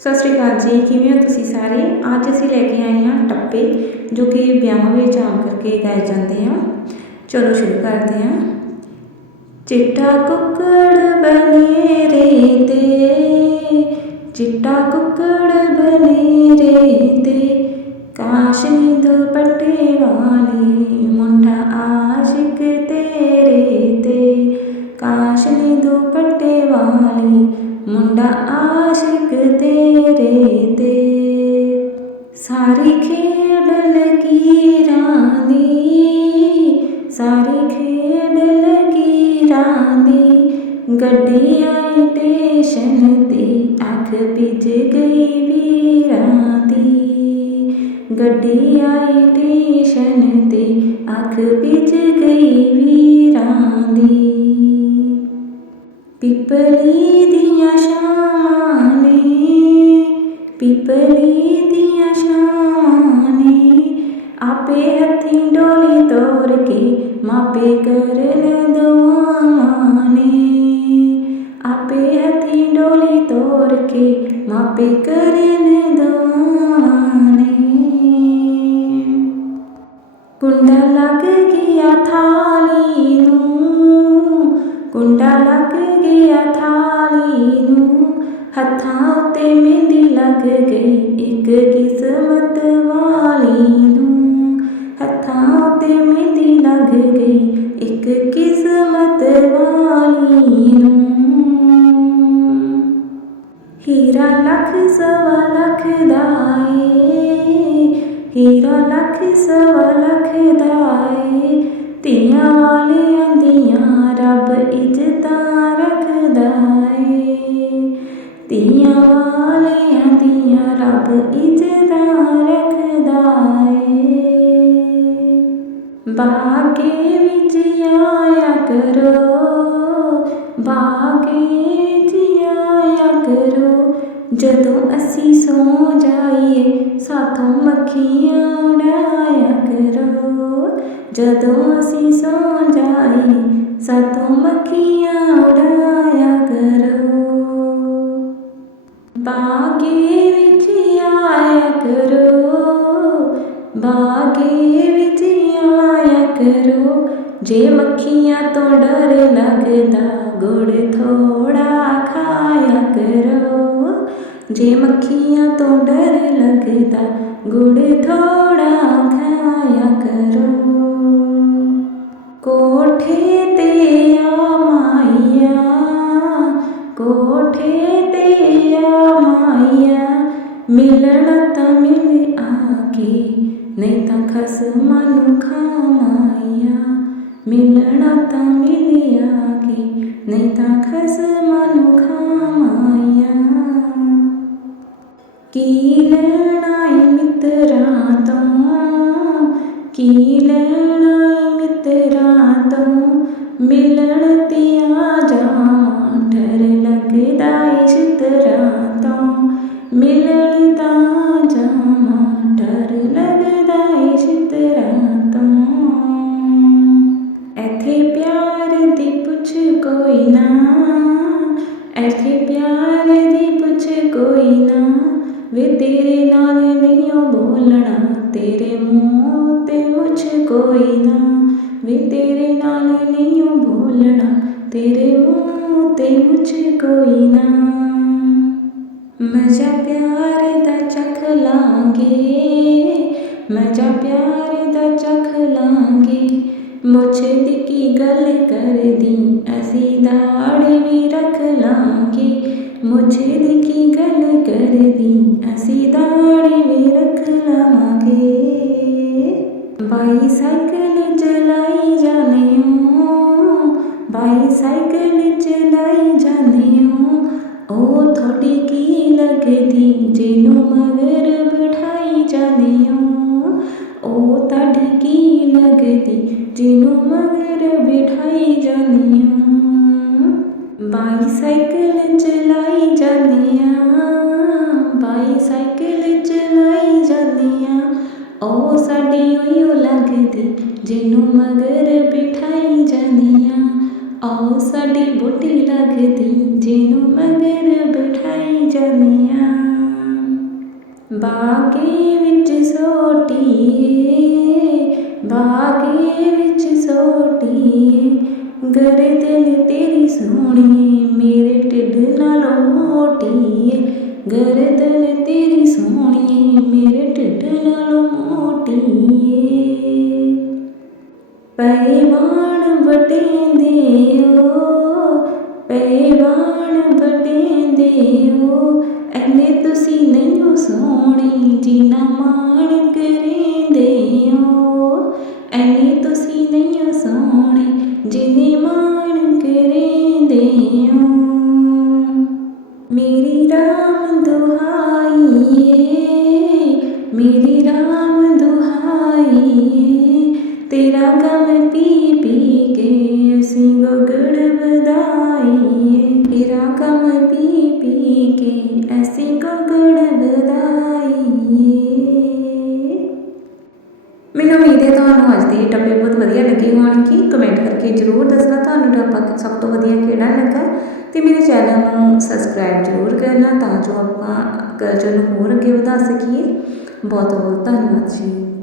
ਸਤਿ ਸ਼੍ਰੀ ਅਕਾਲ ਜੀ, ਕਿਵੇਂ ਹੋ ਤੁਸੀਂ ਸਾਰੇ? ਅੱਜ ਅਸੀਂ ਲੈ ਕੇ ਆਏ ਹਾਂ ਟੱਪੇ, ਜੋ ਕਿ ਵਿਆਹਾਂ ਵਿੱਚ ਆਮ ਕਰਕੇ ਗਾਏ ਜਾਂਦੇ ਆ। ਚਲੋ ਸ਼ੁਰੂ ਕਰਦੇ ਹਾਂ। ਚਿੱਟਾ ਕੁੱਕੜ ਬਣੇ ਰੇ ਤੇ ਚਿੱਟਾ ਕੁੱਕੜ ਬਨੇਰੇ ਤੇ ਕਾਸ਼ਨੀ ਦੁਪੱਟੇ ਵਾਲੀ ਮੁੰਡਾ ਆਸ਼ਿਕ ਤੇਰੇ ਤੇ ਕਾਸ਼ਨੀ ਦੁਪੱਟੇ ਵਾਲੀ ਮੁੰਡਾ ਆਸ਼ਿਕ ਦੀ ਗੱਡੀ ਆਈ ਟੇਸ਼ਨ ਤੇ ਅੱਖ ਭਿੱਜ ਗਈ ਵੀਰਾਂ ਦੀ। ਗੱਡੀ ਆਈ ਟੇਸ਼ਨ ਤੇ ਅੱਖ ਭਿੱਜ ਗਈ ਵੀਰਾਂ ਦੀ। ਪਿਪਲੀ ਦੀਆਂ ਛਾਵਾਂ ਨੇ, ਪਿਪਲੀ ਦੀਆਂ ਛਾਵਾਂ ਨੇ, ਆਪੇ ਹੱਥੀਂ ਡੋਲੀ ਤੋਰ ਕੇ ਮਾਪੇ ਕਰਨ ਕੇ ਮਾਪੇ ਕਰਨ ਦੁਆਵਾਂ ਕੁੰਡਾ ਲੱਗ ਗਿਆ ਥਾਲੀ ਨੂੰ, ਕੁੰਡਾ ਲੱਗ ਗਿਆ ਥਾਲੀ ਨੂੰ। ਹੱਥਾਂ ਉੱਤੇ ਮਹਿੰਦੀ ਲੱਗ ਗਈ ਇੱਕ ਕਿਸਮਤ ਵਾਲੀ ਨੂੰ। ਹੱਥਾਂ ਉੱਤੇ ਲੱਖ ਸਵਾ ਲੱਖ ਦਾ ਏ ਹੀਰਾ ਲੱਖ ਸਵਾ ਲੱਖ ਦਾ ਏ ਧੀਆਂ ਵਾਲਿਆਂ ਦੀਆਂ ਰੱਬ ਇੱਜ਼ਤਾਂ ਰੱਖਦਾ ਏ। ਧੀਆਂ ਵਾਲਿਆਂ ਦੀਆਂ ਰੱਬ ਇੱਜ਼ਤਾਂ ਰੱਖਦਾ ਏ। ਬਾਗੇ ਵਿੱਚ ਆਇਆ ਕਰੋ, ਬਾਗੇ ਜਦੋਂ ਅਸੀਂ ਸੌ ਜਾਈਏ ਸਾਥੋਂ ਮੱਖੀਆਂ ਉਡਾਇਆ ਕਰੋ। ਜਦੋਂ ਅਸੀਂ ਸੌ ਜਾਈਏ ਸਾਥੋਂ ਮੱਖੀਆਂ ਉਡਾਇਆ ਕਰੋ। ਬਾਗੇ ਵਿੱਚ ਆਇਆ ਕਰੋ, ਬਾਗੇ ਵਿੱਚ ਆਇਆ ਕਰੋ। ਜੇ ਮੱਖੀਆਂ ਤੋਂ ਡਰ ਲੱਗਦਾ ਗੁੜ ਥੋੜਾ ਖਾਇਆ ਕਰੋ। ਜੇ ਮੱਖੀਆਂ ਤੋਂ ਡਰ ਲੱਗਦਾ, ਗੁੜ ਥੋੜਾ ਖਾਇਆ ਕਰੋ। ਕੋਠੇ ਤੇ ਆ ਮਾਈਆ, ਕੋਠੇ ਤੇ ਆ ਮਾਈਆ, ਮਿਲਣ ਤਾਂ ਮਿਲ ਆ ਕੇ ਨਹੀਂ ਤਾਂ ਖਸਮਾਂ ਨੂੰ ਖਾਮਾਈਆ ਮਿਲਣਾ ਤਾਂ ਮਿਲ ਨਹੀਂ ਤਾਂ ਖਸਮਾਂ ਨੂੰ ਖਾਮਾਈਆ ਕੀ ਲੈਣਾ ਈ ਮਿੱਤਰਾਂ ਤੋਂ ਕੀ ਲੈਣਾ ਈ ਮਿੱਤਰਾਂ ਤੋਂ ਮਿਲਣ ਤੇਰੇ ਨਾਲ ਨਹੀਂ ਬੋਲਣਾ, ਤੇਰੇ ਮੂੰਹ ਤੇ ਮੁੱਛ ਕੋਈ ਨਾ। ਵੇ ਤੇਰੇ ਨਾਲ ਨਹੀਂ ਬੋਲਣਾ, ਤੇਰੇ ਮੂੰਹ ਤੇ ਮੁੱਛ ਕੋਈ ਨਾ। ਮਜ਼ਾ ਪਿਆਰ ਦਾ ਚਖ ਲਾਂਗੇ ਮਜ਼ਾ ਪਿਆਰ ਦਾ ਚਖ ਲਾਂਗੇ। ਮੁੱਛ ਦੀ ਕੀ ਗੱਲ ਕਰਦੀ ਅਸੀਂ ਦਾੜੀ ਵੀ ਰੱਖ ਲਾਂਗੇ। ਮੁੱਛ ਦੀ ਕੀ ਗੱਲ ਕਰਦੀ ਕੀ ਜਿਹਨੂੰ ਮਗਰ ਬਿਠਾਈ ਜਾਂਦੇ ਹੋ ਬਾਈਸਾਈਕਲ ਚਲਾਈ ਜਾਂਦੇ ਆ ਬਾਈਸਾਈਕਲ ਚਲਾਈ ਜਾਂਦੇ ਆ ਉਹ ਸਾਡੀ ਉਈਓ ਲੱਗਦੀ, ਜਿਹਨੂੰ ਮਗਰ ਬਿਠਾਈ ਜਾਂਦੇ ਆ ਆਓ ਸਾਡੀ ਬੁੱਢੀ ਲੱਗਦੀ, ਜਿਹਨੂੰ ਮਗਰ ਬਿਠਾਈ ਜਾਂਦੀਆਂ। ਬਾਗੇ ਵਿੱਚ ਸੋਟੀਏ ਬਾਗੇ ਵਿੱਚ ਸੋਟੀਏ ਗਰਦਨ ਤੇਰੀ ਸੋਹਣੀਏ ਮੇਰੇ ਢਿੱਡ ਨਾਲੋਂ ਮੋਟੀਏ ਗਰਦਨ ਤੇਰੀ ਸੋਹਣੀਏ ਮੇਰੇ ਢਿੱਡ ਨਾਲੋਂ ਮੋਟੀਏ ਪੈਵਾਣ ਵਟੇਂਦੇ ਓ ਪੈਵਾਣ ਵਟੇਂਦੇ ਓ। ਐਨੇ ਤੁਸੀਂ ਨਹੀਂ ਸੋਹਣੇ, ਜਿੰਨਾ ਮਾਣ ਕਰੇਂਦੇ ਓ ਐਨੇ ਤੁਸੀਂ ਨਹੀਂ ਸੋਹਣੇ, ਜਿੰਨੇ ਮਾਣ ਕਰੇਂਦੇ ਓ ਮੇਰੀ ਰਾਮ ਦੁਹਾਈਏ, ਮੇਰੀ ਰਾਮ ਦੁਹਾਈਏ, ਤੇਰਾ ਗਮ ਪੀ ਪੀ ਕੇ ਅਸੀਂ ਗਗੜ ਵਧਾਈਏ। ਤੇਰਾ ਗਮ ਪੀ ਪੀ ਕੇ ਕਮੈਂਟ ਜਰੂਰ ਦੱਸਣਾ, ਤੁਹਾਨੂੰ ਟੱਪਾ ਸਭ ਤੋਂ ਵਧੀਆ ਕਿਹੜਾ ਲੱਗਾ ਤੇ ਮੇਰੇ ਚੈਨਲ ਨੂੰ ਸਬਸਕ੍ਰਾਈਬ ਜਰੂਰ ਕਰਨਾ ਤਾਂ ਜੋ ਆਪਾਂ ਕਲਚਰ ਨੂੰ ਹੋਰ ਅੱਗੇ ਵਧਾ ਸਕੀਏ। ਬਹੁਤ ਬਹੁਤ ਧੰਨਵਾਦ ਜੀ।